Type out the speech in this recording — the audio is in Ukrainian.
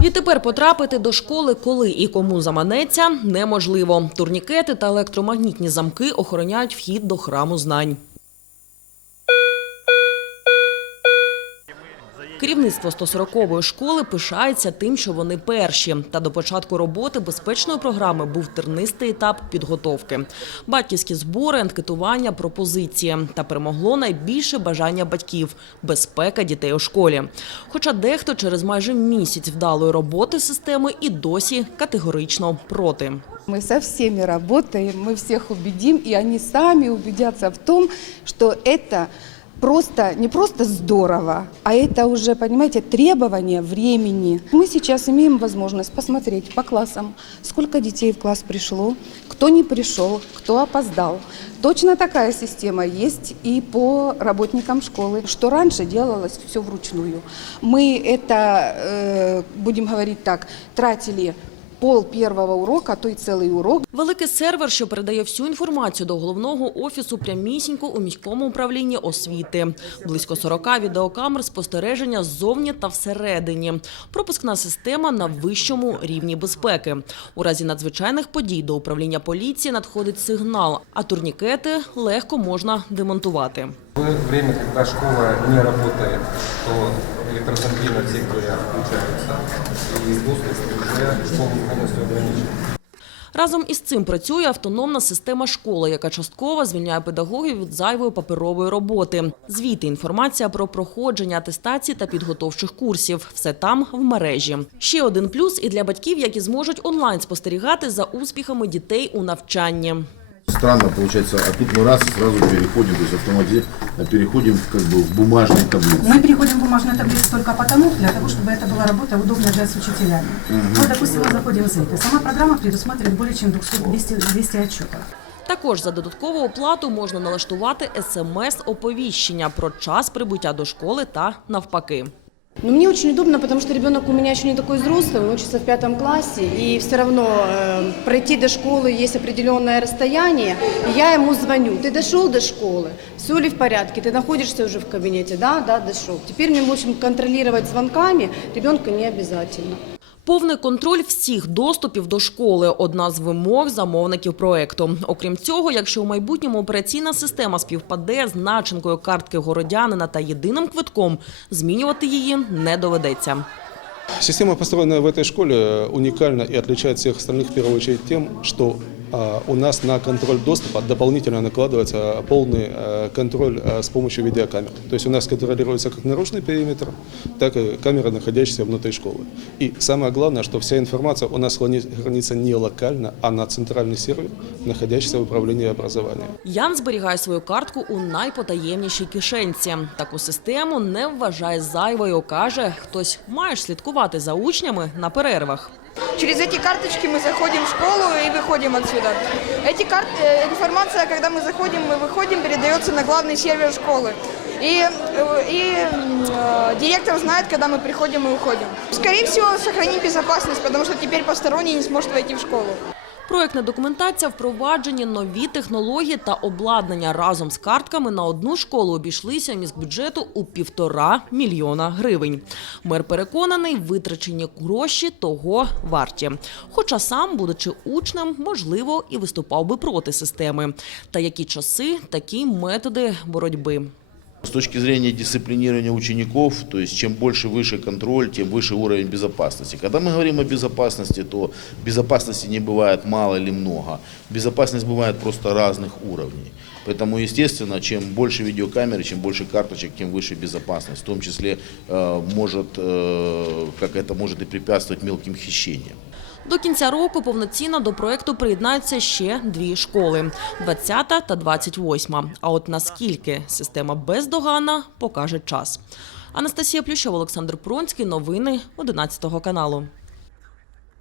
Відтепер потрапити до школи, коли і кому заманеться, неможливо. Турнікети та електромагнітні замки охороняють вхід до храму знань. Керівництво 140-ї школи пишається тим, що вони перші. Та до початку роботи безпечної програми був тернистий етап підготовки. Батьківські збори, анкетування, пропозиції. Та перемогло найбільше бажання батьків – безпека дітей у школі. Хоча дехто через майже місяць вдалої роботи системи і досі категорично проти. Мы со всеми работаем, мы всех убедим, и они сами убедятся в том, что это просто не просто здорово, а это уже, понимаете, требование времени. Мы сейчас имеем возможность посмотреть по классам, сколько детей в класс пришло, кто не пришел, кто опоздал. Точно такая система есть и по работникам школы, что раньше делалось все вручную. Мы это, э, будем говорить так, тратили пол первого урока, а то й целый урок Великий сервер, що передає всю інформацію до головного офісу прямісінько у міському управлінні освіти. Близько 40 відеокамер спостереження ззовні та всередині. Пропускна система на вищому рівні безпеки. У разі надзвичайних подій до управління поліції надходить сигнал, а турнікети легко можна демонтувати. В время, когда школа не работает, то электрозомби на всех дверях включаются, и доступ уже школы полностью ограничен. Разом із цим працює автономна система школи, яка частково звільняє педагогів від зайвої паперової роботи. Звіти, інформація про проходження атестації та підготовчих курсів. Все там в мережі. Ще один плюс і для батьків, які зможуть онлайн спостерігати за успіхами дітей у навчанні. Странно получается, а тут мы раз и сразу переходим, то есть автоматически переходим как бы в бумажные таблицы. Мы переходим в бумажную таблицу только потому, для того, чтобы это была работа удобная для с учителями. Вот, допустим, мы заходим в ЗЭК. Сама программа предусматривает более чем 200, 200, 200 отчетов. Також за додаткову оплату можна налаштувати смс-оповіщення про час прибуття до школи та навпаки. Но мне очень удобно, потому что ребенок у меня еще не такой взрослый, он учится в пятом классе, и все равно э, пройти до школы есть определенное расстояние, и я ему звоню, ты дошел до школы, все ли в порядке, ты находишься уже в кабинете, да, да, дошел. Теперь мне, в общем, контролировать звонками ребенка не обязательно. Повний контроль всіх доступів до школи – одна з вимог замовників проекту. Окрім цього, якщо у майбутньому операційна система співпаде з начинкою картки городянина та єдиним квитком, змінювати її не доведеться. Система, построенная в этой школе, уникальна и отличает всех остальных в первую очередь тем, что у нас на контроль доступа дополнительно накладывается полный а, контроль а, с помощью видеокамер. То есть у нас контролируется как наружный периметр, так и камеры, находящиеся внутри школы. И самое главное, что вся информация у нас храни- хранится не локально, а на центральный сервер, находящийся в управлении образования. Ян зберігає свою картку у найпотаємнішій кишенці. Таку систему не вважає зайвою. Каже, хтось має ж слідкувати за учнями на перервах. Через эти карточки мы заходим в школу и выходим отсюда. Эти карт... э, информация, когда мы заходим, мы выходим, передается на главный сервер школы. И, э, и э, директор знает, когда мы приходим и уходим. Скорее всего, сохраним безопасность, потому что теперь посторонний не сможет войти в школу. Проектна документація, впроваджені нові технології та обладнання разом з картками на одну школу обійшлися міськбюджету у півтора мільйона гривень. Мер переконаний, витрачені гроші того варті. Хоча сам, будучи учнем, можливо, і виступав би проти системи. Та які часи, такі методи боротьби. С точки зрения дисциплинирования учеников, то есть чем больше выше контроль, тем выше уровень безопасности. Когда мы говорим о безопасности, то безопасности не бывает мало или много. Безопасность бывает просто разных уровней. Поэтому, естественно, чем больше видеокамер, чем больше карточек, тем выше безопасность. В том числе э, может, э, как это может и препятствовать мелким хищениям. До кінця року повноцінно до проекту приєднаються ще дві школи – 20 та 28. А от наскільки система бездоганна, покаже час. Анастасія Плющова, Олександр Пронський. Новини 11 каналу.